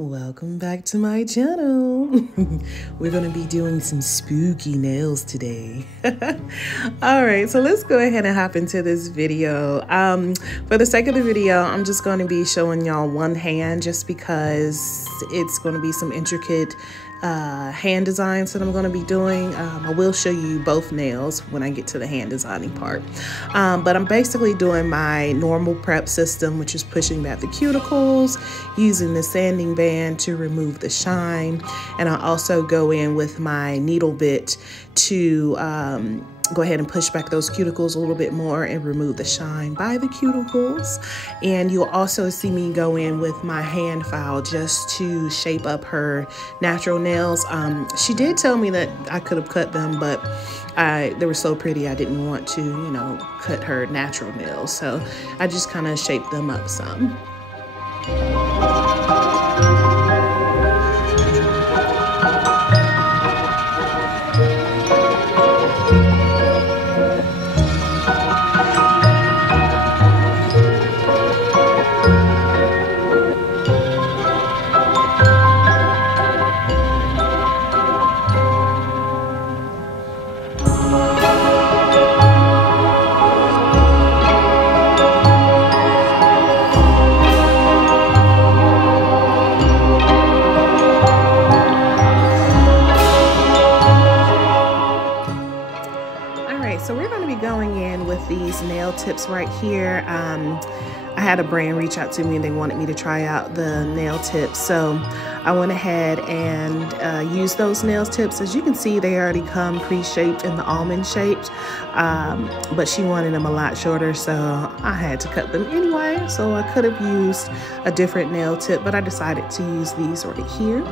Welcome back to my channel. We're going to be doing some spooky nails today. All right, so let's go ahead and hop into this video. For the sake of the video, I'm just going to be showing y'all one hand just because it's going to be some intricate hand designs that I'm going to be doing. I will show you both nails when I get to the hand designing part. But I'm basically doing my normal prep system, which is pushing back the cuticles, using the sanding band to remove the shine. And I'll also go in with my needle bit to go ahead and push back those cuticles a little bit more and remove the shine by the cuticles. And you'll also see me go in with my hand file just to shape up her natural nails. She did tell me that I could have cut them, but they were so pretty I didn't want to, you know, cut her natural nails. So I just kind of shaped them up some. So we're going to be going in with these nail tips right here. I had a brand reach out to me and they wanted me to try out the nail tips. So I went ahead and used those nail tips. As you can see, they already come pre-shaped in the almond shaped, but she wanted them a lot shorter, so I had to cut them anyway. So I could have used a different nail tip, but I decided to use these right here.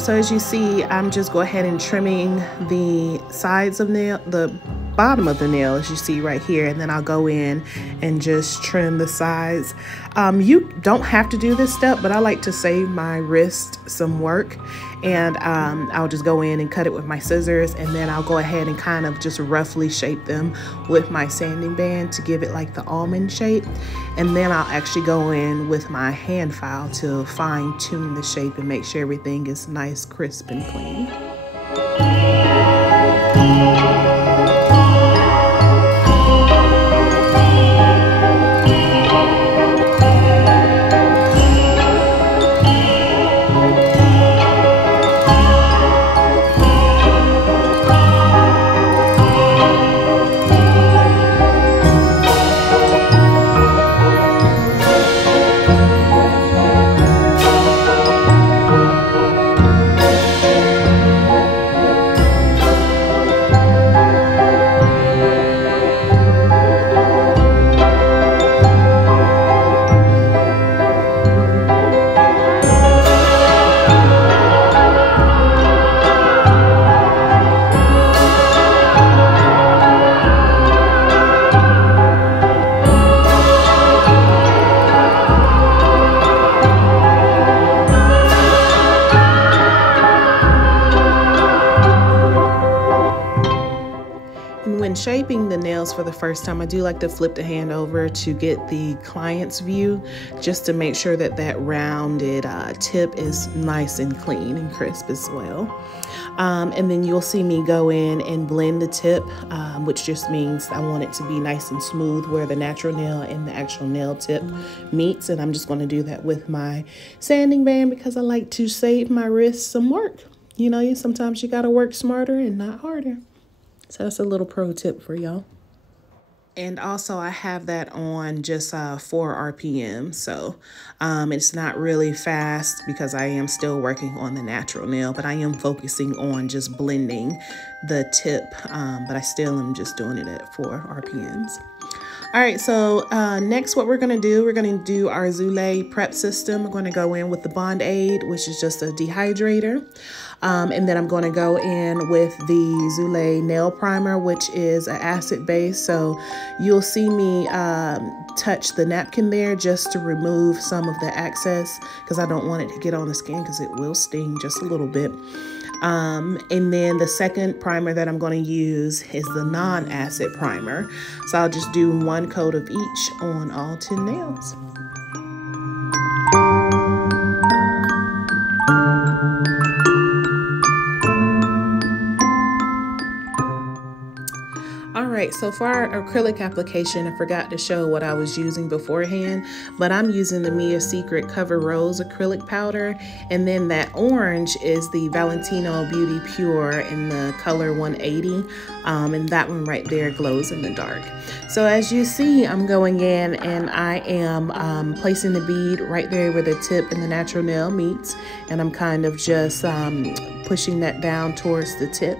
So as you see, I'm just go ahead and trimming the sides of the bottom of the nail, as you see right here, and then I'll go in and just trim the sides. You don't have to do this step, but I like to save my wrist some work, and I'll just go in and cut it with my scissors, and then I'll go ahead and kind of just roughly shape them with my sanding band to give it like the almond shape. And then I'll actually go in with my hand file to fine tune the shape and make sure everything is nice, crisp, and clean. When shaping the nails for the first time, I do like to flip the hand over to get the client's view, just to make sure that that rounded tip is nice and clean and crisp as well. And then you'll see me go in and blend the tip, which just means I want it to be nice and smooth where the natural nail and the actual nail tip meets. And I'm just going to do that with my sanding band because I like to save my wrist some work. You know, sometimes you got to work smarter and not harder. So that's a little pro tip for y'all. And also I have that on just 4 RPM. So it's not really fast because I am still working on the natural nail, but I am focusing on just blending the tip. But I still am just doing it at 4 RPMs. All right, so next what we're going to do our Zulay prep system. I'm going to go in with the Bond Aid, which is just a dehydrator. And then I'm going to go in with the Zulay nail primer, which is an acid base. So you'll see me touch the napkin there just to remove some of the excess because I don't want it to get on the skin because it will sting just a little bit. And then the second primer that I'm going to use is the non-acid primer. So I'll just do 1 coat of each on all 10 nails. right, so for our acrylic application, I forgot to show what I was using beforehand, but I'm using the Mia Secret Cover Rose acrylic powder, and then that orange is the Valentino Beauty Pure in the color 180, and that one right there glows in the dark. So as you see, I'm going in and I am placing the bead right there where the tip and the natural nail meets, and I'm kind of just pushing that down towards the tip.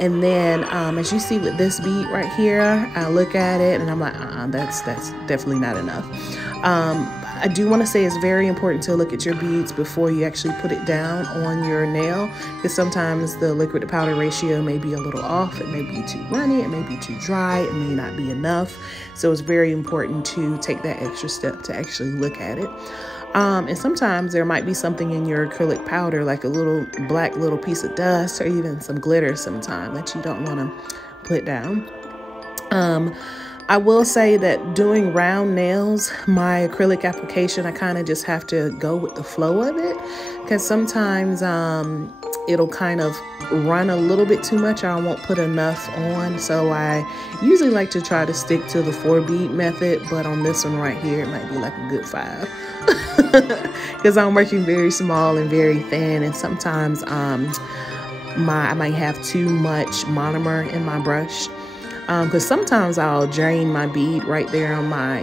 And then as you see with this bead right here, I look at it and I'm like, that's definitely not enough. I do want to say it's very important to look at your beads before you actually put it down on your nail, because sometimes the liquid to powder ratio may be a little off. It may be too runny, it may be too dry, it may not be enough. So it's very important to take that extra step to actually look at it. And sometimes there might be something in your acrylic powder, like a little black little piece of dust or even some glitter sometime that you don't want to put down. I will say that doing round nails, my acrylic application, I kind of just have to go with the flow of it, because sometimes it'll kind of run a little bit too much, or I won't put enough on. So I usually like to try to stick to the 4 bead method, but on this one right here, it might be like a good 5. Because I'm working very small and very thin, and sometimes I might have too much monomer in my brush, because sometimes I'll drain my bead right there on my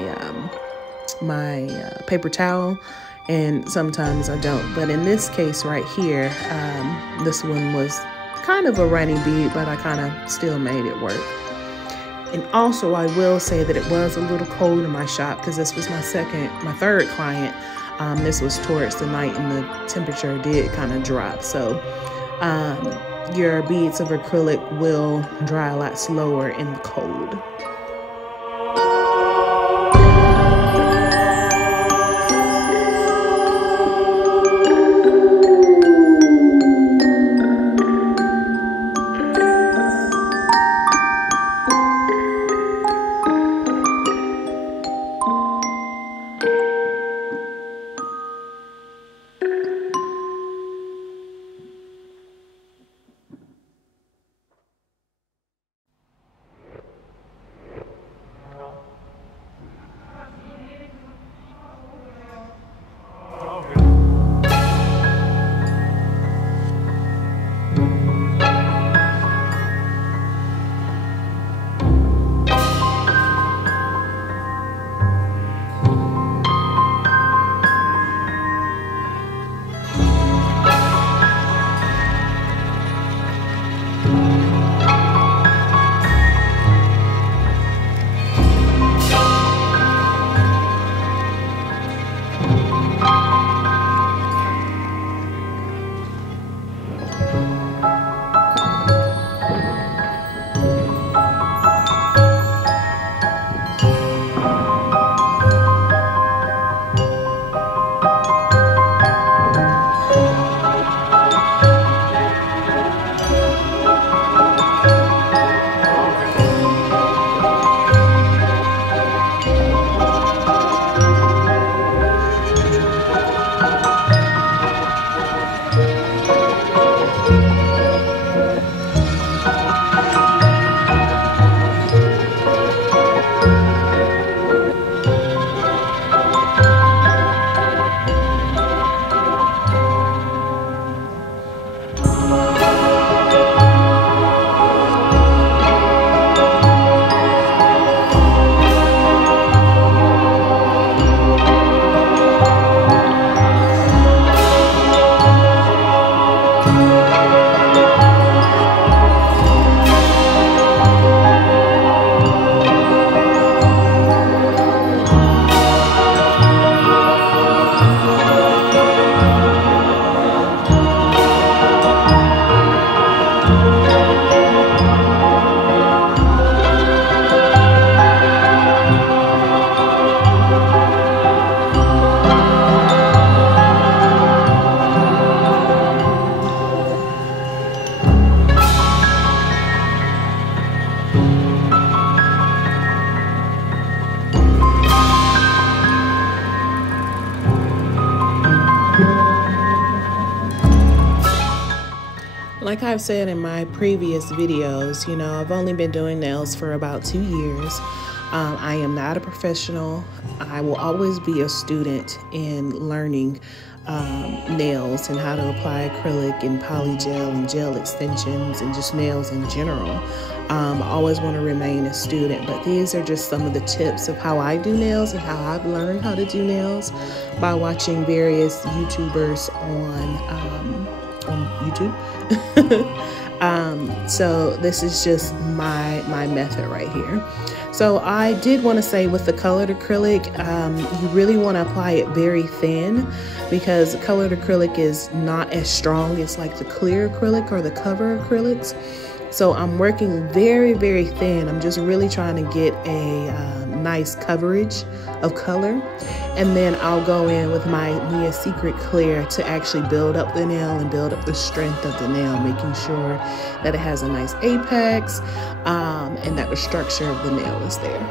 paper towel, and sometimes I don't. But in this case right here, this one was kind of a runny bead, but I kind of still made it work. And also I will say that it was a little cold in my shop, because this was my third client. This was towards the night and the temperature did kind of drop. So your beads of acrylic will dry a lot slower in the cold. like I've said in my previous videos, you know, I've only been doing nails for about 2 years. I am not a professional. I will always be a student in learning nails and how to apply acrylic and polygel and gel extensions and just nails in general. I always want to remain a student, but these are just some of the tips of how I do nails and how I've learned how to do nails by watching various YouTubers on YouTube. So this is just my method right here. So I did want to say with the colored acrylic, you really want to apply it very thin because colored acrylic is not as strong as like the clear acrylic or the cover acrylics. So I'm working very, very thin. I'm just really trying to get a nice coverage of color. And then I'll go in with my Mia Secret Clear to actually build up the nail and build up the strength of the nail, making sure that it has a nice apex and that the structure of the nail is there.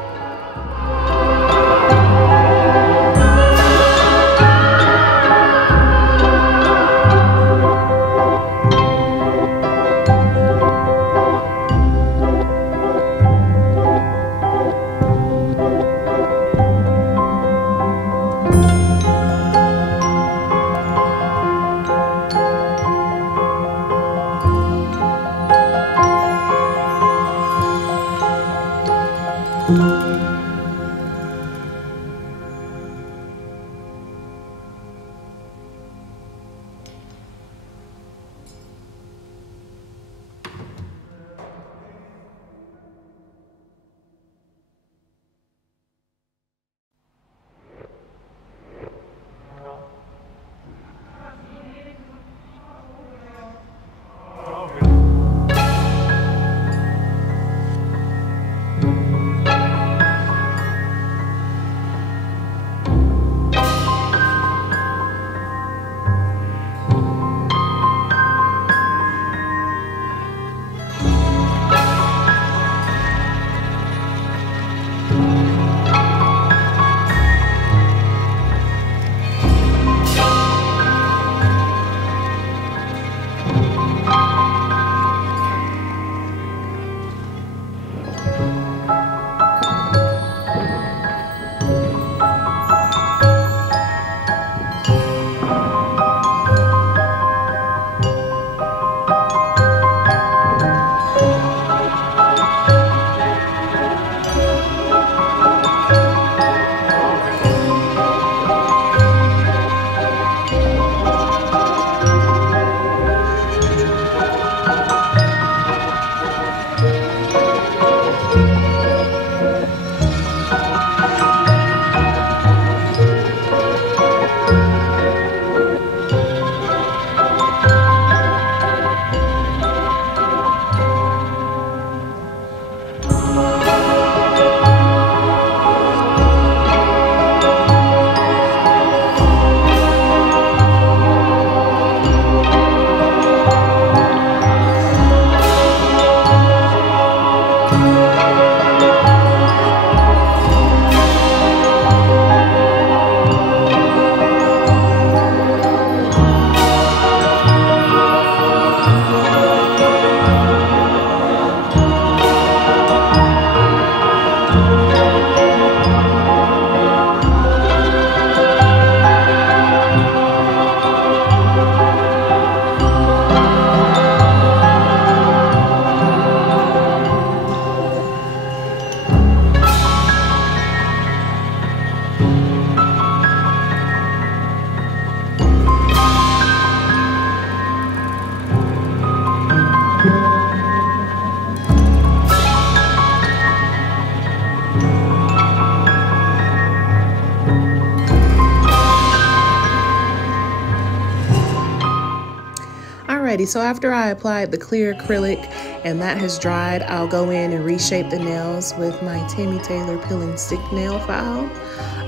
Alrighty, so after I applied the clear acrylic and that has dried, I'll go in and reshape the nails with my Tammy Taylor Peel and Stick nail file.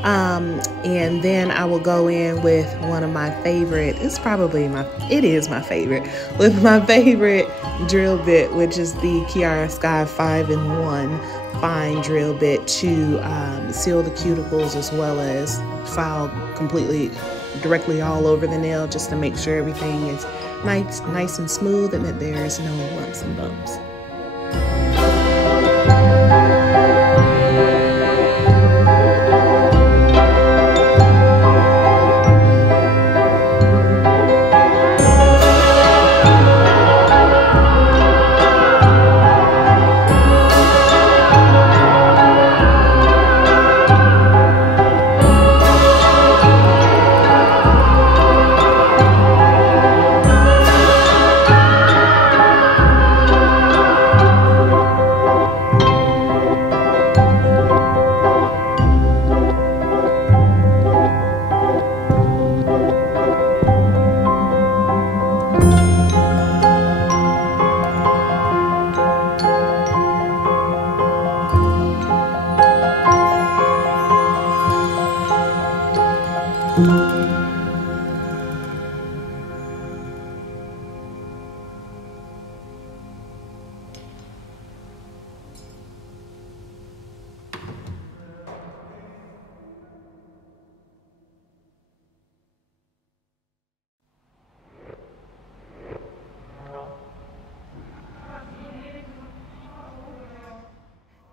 And then I will go in with one of my favorite, it is my favorite, with my favorite drill bit, which is the Kiara Sky 5-in-1 fine drill bit to seal the cuticles as well as file completely directly all over the nail just to make sure everything is nice and smooth, and that there's no lumps and bumps.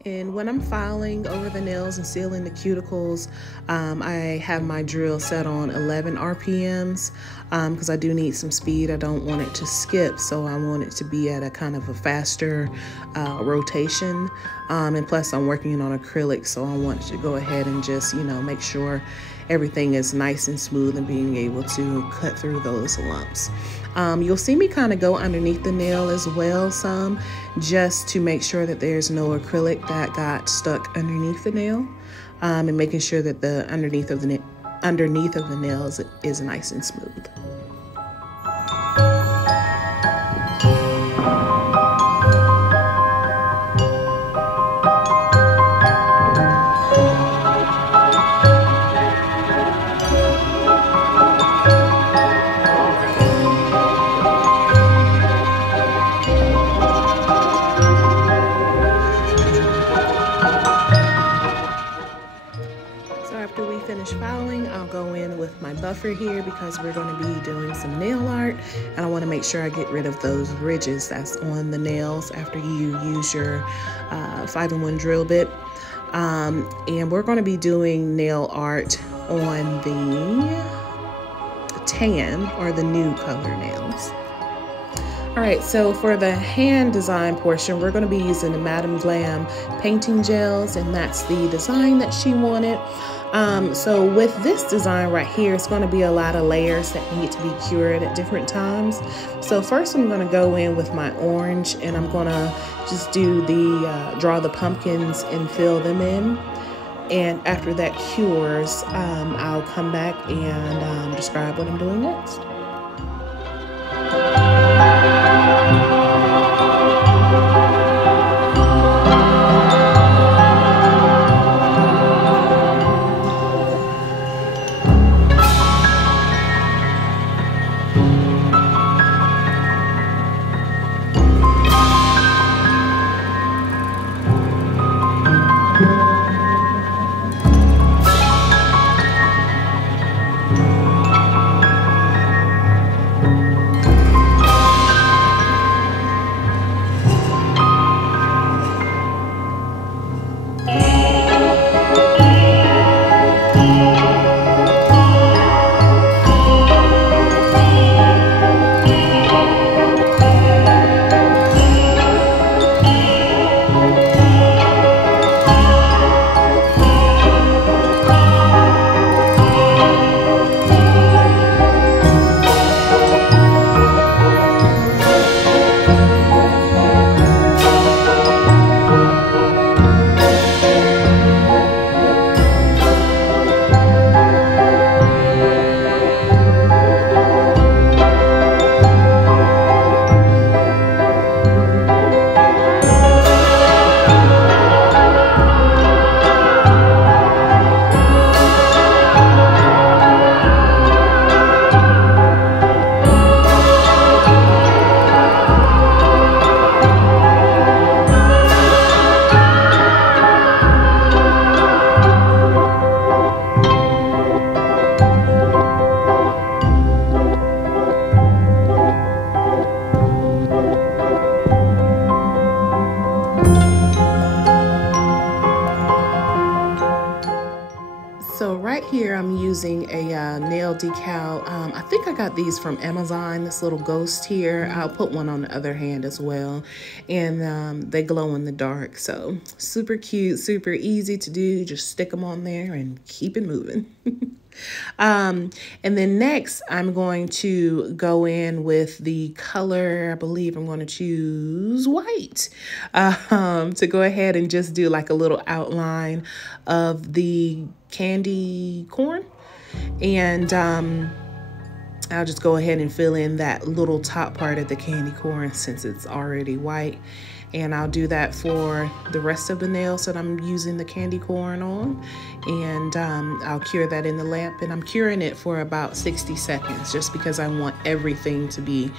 And when I'm filing over the nails and sealing the cuticles, I have my drill set on 11 RPMs because I do need some speed. I don't want it to skip, so I want it to be at a kind of a faster rotation. And plus I'm working on acrylic, so I want to go ahead and just, you know, make sure everything is nice and smooth and being able to cut through those lumps. You'll see me kind of go underneath the nail as well some, just to make sure that there's no acrylic that got stuck underneath the nail, and making sure that the underneath of the nails is nice and smooth. Filing, I'll go in with my buffer here because we're going to be doing some nail art, and I want to make sure I get rid of those ridges that's on the nails after you use your 5-in-1 drill bit. And we're going to be doing nail art on the tan or the nude color nails. All right, so for the hand design portion, we're going to be using the Madam Glam painting gels, and that's the design that she wanted. So with this design right here, it's going to be a lot of layers that need to be cured at different times. So first I'm going to go in with my orange, and I'm going to just do the draw the pumpkins and fill them in. And after that cures, I'll come back and describe what I'm doing next. So right here I'm using a nail decal. I think I got these from Amazon, this little ghost here. I'll put one on the other hand as well. And they glow in the dark. So super cute, super easy to do. Just stick them on there and keep it moving. And then next I'm going to go in with the color, I believe I'm going to choose white, to go ahead and just do like a little outline of the candy corn. And I'll just go ahead and fill in that little top part of the candy corn since it's already white. And I'll do that for the rest of the nails that I'm using the candy corn on. And I'll cure that in the lamp. And I'm curing it for about 60 seconds just because I want everything to be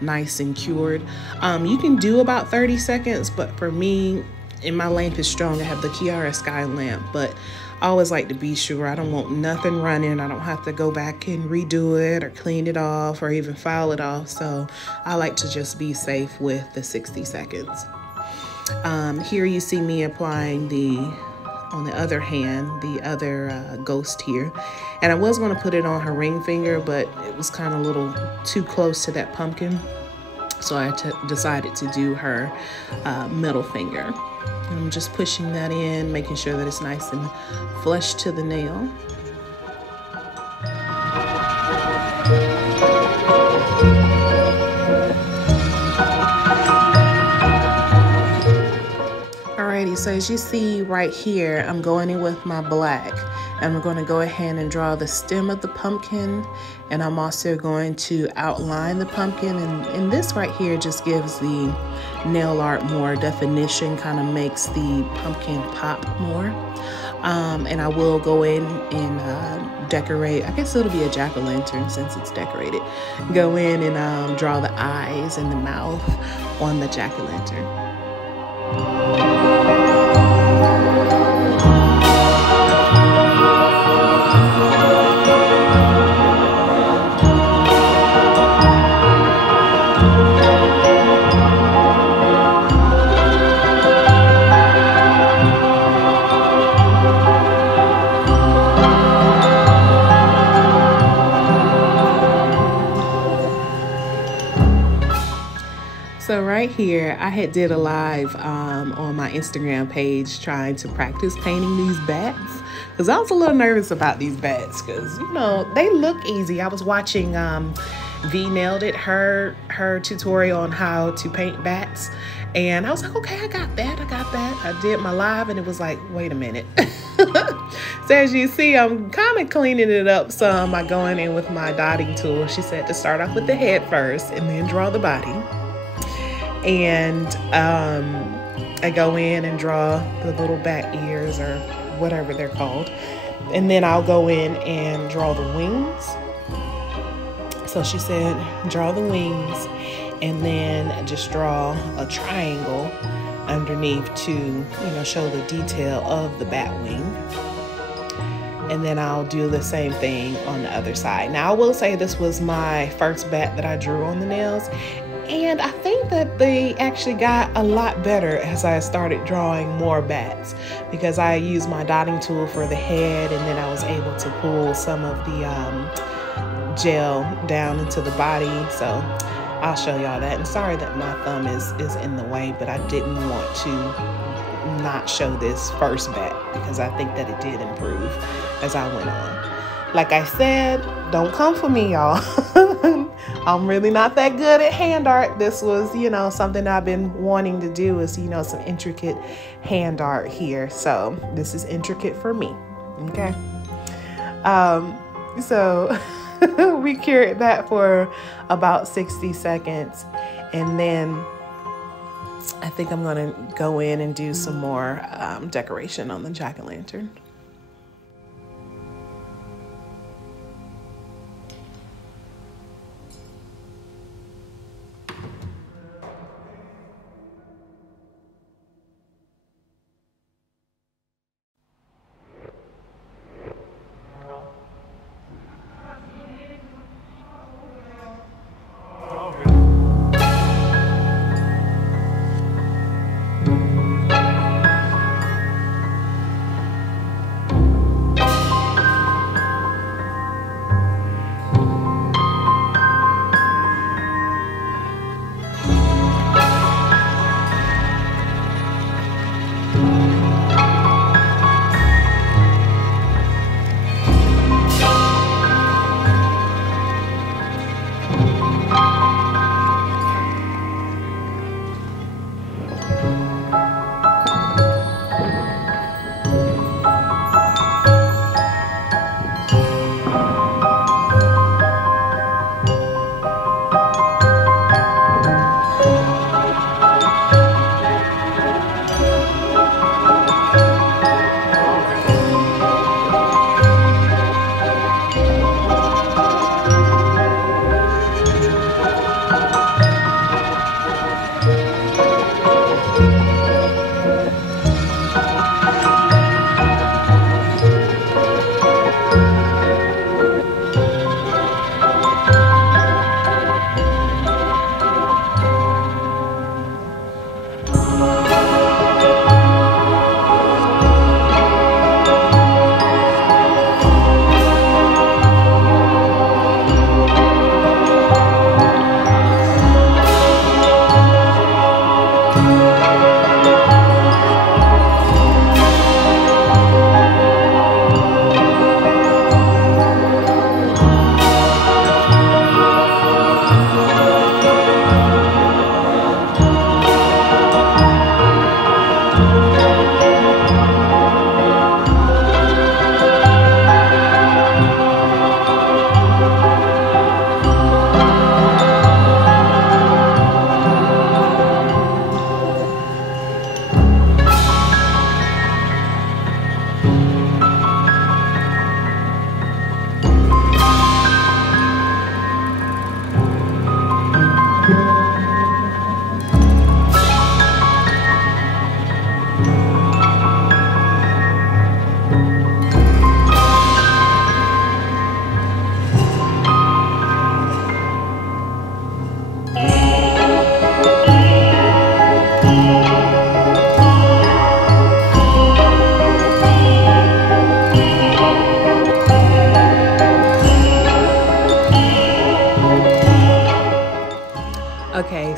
nice and cured. You can do about 30 seconds, but for me, and my lamp is strong, I have the Kiara Sky lamp, but I always like to be sure. I don't want nothing running. I don't have to go back and redo it or clean it off or even file it off. So I like to just be safe with the 60 seconds. Here you see me applying on the other hand, the other ghost here. And I was going to put it on her ring finger, but it was kind of a little too close to that pumpkin. So I decided to do her middle finger. And I'm just pushing that in, making sure that it's nice and flush to the nail. Alrighty, so as you see right here, I'm going in with my black. And I'm going to go ahead and draw the stem of the pumpkin, and I'm also going to outline the pumpkin, and this right here just gives the nail art more definition, kind of makes the pumpkin pop more. And I will go in and decorate, I guess it'll be a jack-o'-lantern since it's decorated. Go in and draw the eyes and the mouth on the jack-o'-lantern. So right here, I had did a live on my Instagram page trying to practice painting these bats because I was a little nervous about these bats because, you know, they look easy. I was watching V Nailed It, her tutorial on how to paint bats. And I was like, okay, I got that. I did my live and it was like, wait a minute. So as you see, I'm kind of cleaning it up some by going in with my dotting tool. She said to start off with the head first and then draw the body. And I go in and draw the little bat ears or whatever they're called. And then I'll go in and draw the wings. So she said, draw the wings and then just draw a triangle underneath to, you know, show the detail of the bat wing. And then I'll do the same thing on the other side. Now I will say this was my first bat that I drew on the nails. And I think that they actually got a lot better as I started drawing more bats because I used my dotting tool for the head and then I was able to pull some of the gel down into the body. So I'll show y'all that. And sorry that my thumb is in the way, but I didn't want to not show this first bat because I think that it did improve as I went on. Like I said, don't come for me, y'all. I'm really not that good at hand art. This was, you know, something I've been wanting to do is, you know, some intricate hand art here. So this is intricate for me. Okay. So we cured that for about 60 seconds. And then I think I'm going to go in and do some more decoration on the jack-o'-lantern.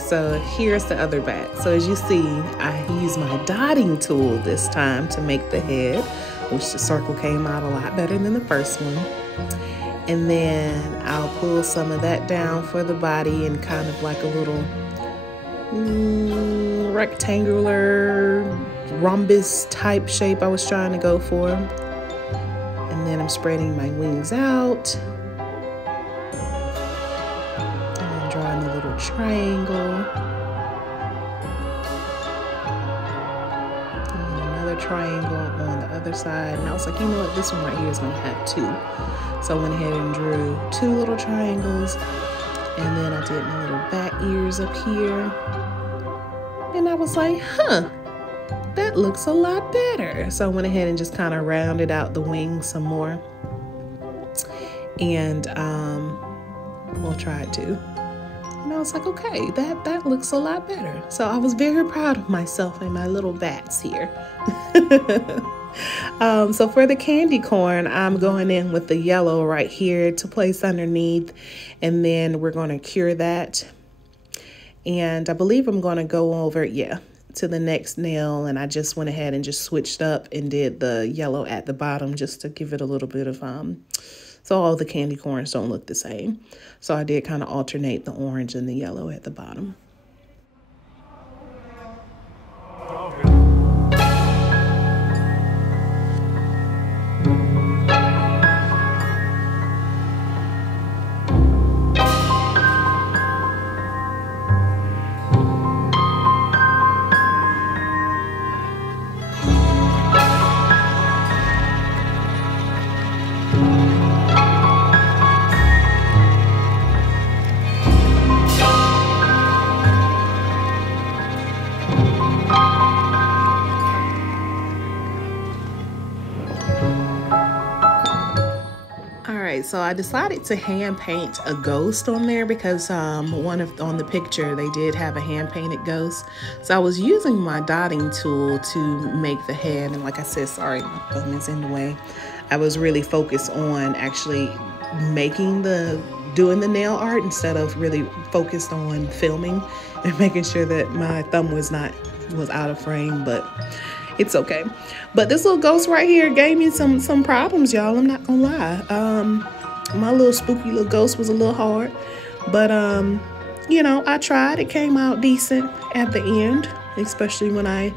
so here's the other bat. So as you see, I use my dotting tool this time to make the head, which the circle came out a lot better than the first one. And then I'll pull some of that down for the body in kind of like a little rectangular rhombus type shape I was trying to go for. And then I'm spreading my wings out. And then drawing a little triangle. And then another triangle on the other side. And I was like, you know what, this one right here is gonna have two. So I went ahead and drew two little triangles, and then I did my little bat ears up here. And I was like, huh, that looks a lot better. So I went ahead and just kind of rounded out the wings some more. And we'll try it too. And I was like, okay, that looks a lot better. So I was very proud of myself and my little bats here. So for the candy corn, I'm going in with the yellow right here to place underneath, and then we're going to cure that. And I believe I'm going to go over, to the next nail, and I just went ahead and just switched up and did the yellow at the bottom just to give it a little bit of, so all the candy corns don't look the same. So I did kind of alternate the orange and the yellow at the bottom. So I decided to hand paint a ghost on there because on the picture they did have a hand painted ghost. So I was using my dotting tool to make the head, and like I said, sorry, my thumb is in the way. I was really focused on actually doing the nail art instead of really focused on filming and making sure that my thumb was out of frame, but it's okay. But this little ghost right here gave me some problems, y'all. I'm not gonna lie. My little spooky little ghost was a little hard, but you know, I tried. It came out decent at the end, especially when I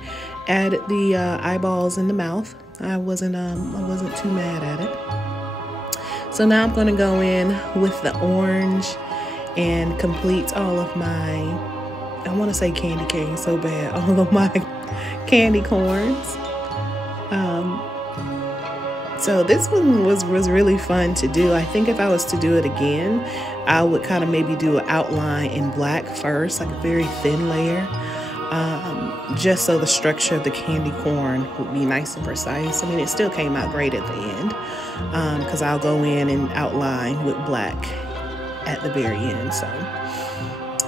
added the eyeballs in the mouth. I wasn't too mad at it. So now I'm gonna go in with the orange and complete all of my, I want to say candy cane so bad, all of my candy corns. So this one was really fun to do. I think if I was to do it again, I would kind of maybe do an outline in black first, like a very thin layer, just so the structure of the candy corn would be nice and precise. I mean, it still came out great at the end, because I'll go in and outline with black at the very end. So,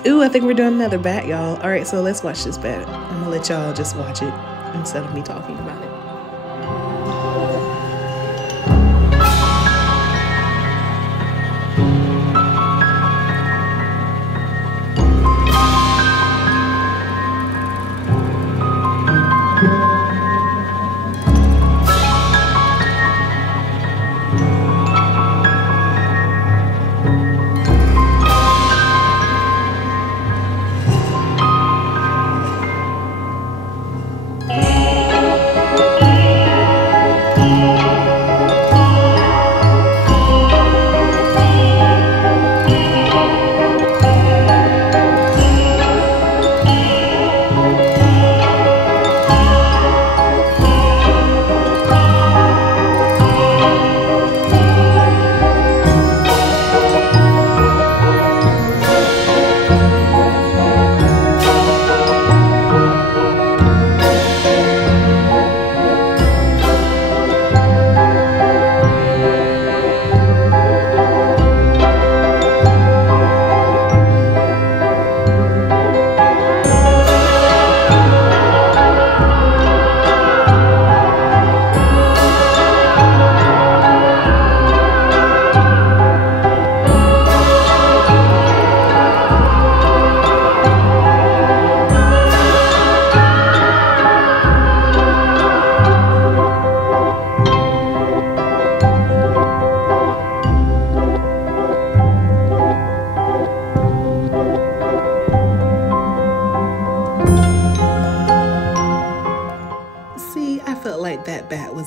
ooh, I think we're doing another bat, y'all. All right, so let's watch this bat. I'm gonna let y'all just watch it instead of me talking about it.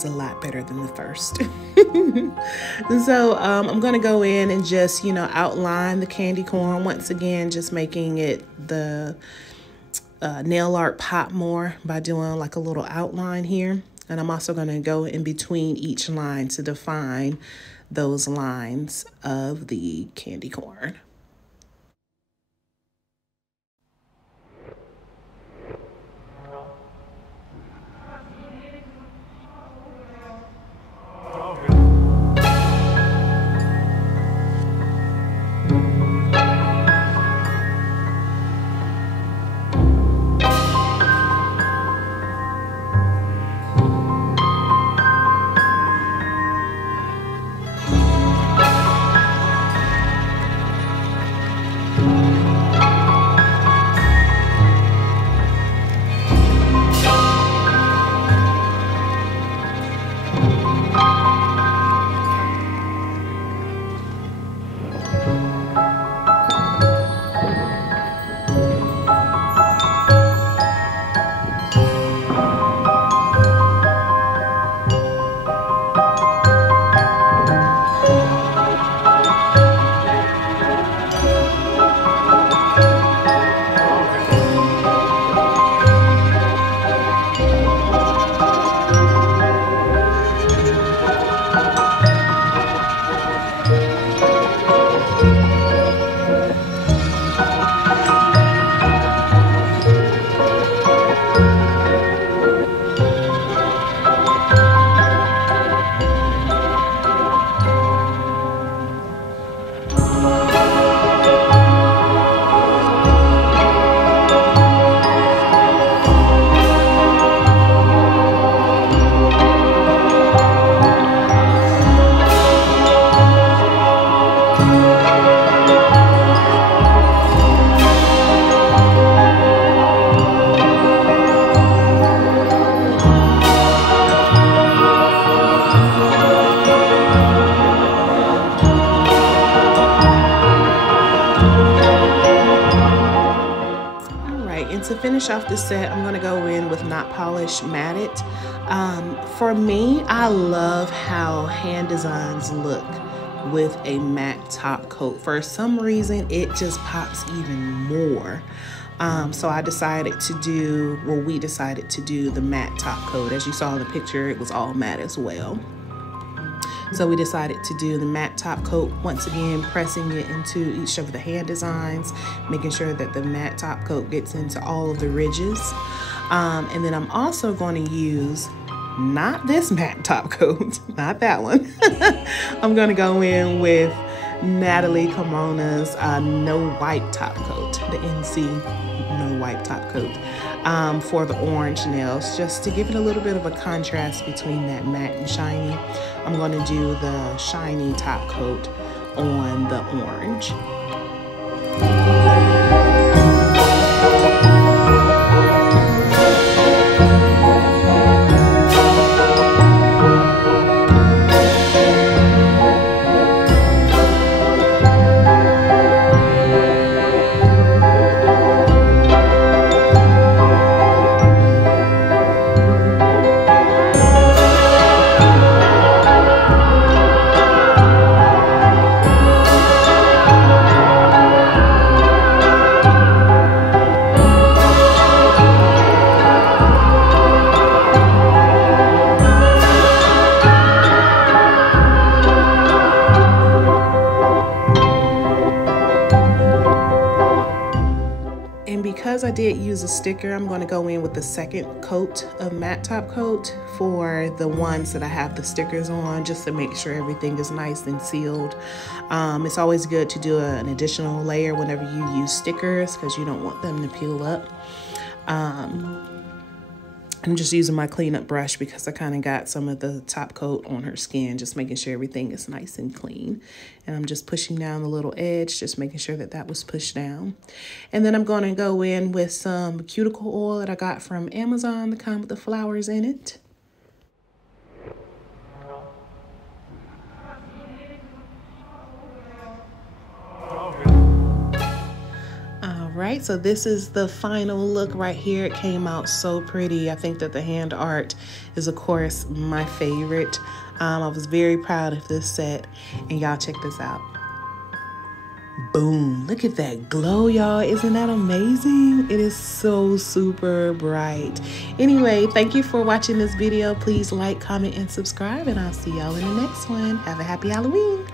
one's a lot better than the first. So I'm gonna go in and just, you know, outline the candy corn once again, just making it the nail art pop more by doing like a little outline here. And I'm also gonna go in between each line to define those lines of the candy corn. To finish off the set, I'm going to go in with Not Polished Matted. For me, I love how hand designs look with a matte top coat. For some reason, it just pops even more. So I decided to do, well, we decided to do the matte top coat. As you saw in the picture, it was all matte as well. So we decided to do the matte top coat, once again pressing it into each of the hand designs, making sure that the matte top coat gets into all of the ridges. And then I'm also going to use, not this matte top coat, not that one. I'm going to go in with Natalie Kimona's No Wipe Top Coat, the NC No Wipe Top Coat, for the orange nails, just to give it a little bit of a contrast between that matte and shiny. I'm going to do the shiny top coat on the orange. Because I did use a sticker, I'm going to go in with the second coat of matte top coat for the ones that I have the stickers on, just to make sure everything is nice and sealed. It's always good to do an additional layer whenever you use stickers because you don't want them to peel up. I'm just using my cleanup brush because I kind of got some of the top coat on her skin, just making sure everything is nice and clean. And I'm just pushing down the little edge, just making sure that that was pushed down. And then I'm going to go in with some cuticle oil that I got from Amazon, the kind with the flowers in it. right, so this is the final look right here. It came out so pretty. I think that the hand art is, of course, my favorite. I was very proud of this set, and y'all check this out. Boom, look at that glow, y'all. Isn't that amazing? It is so super bright. Anyway, thank you for watching this video. Please like, comment, and subscribe, and I'll see y'all in the next one. Have a happy Halloween.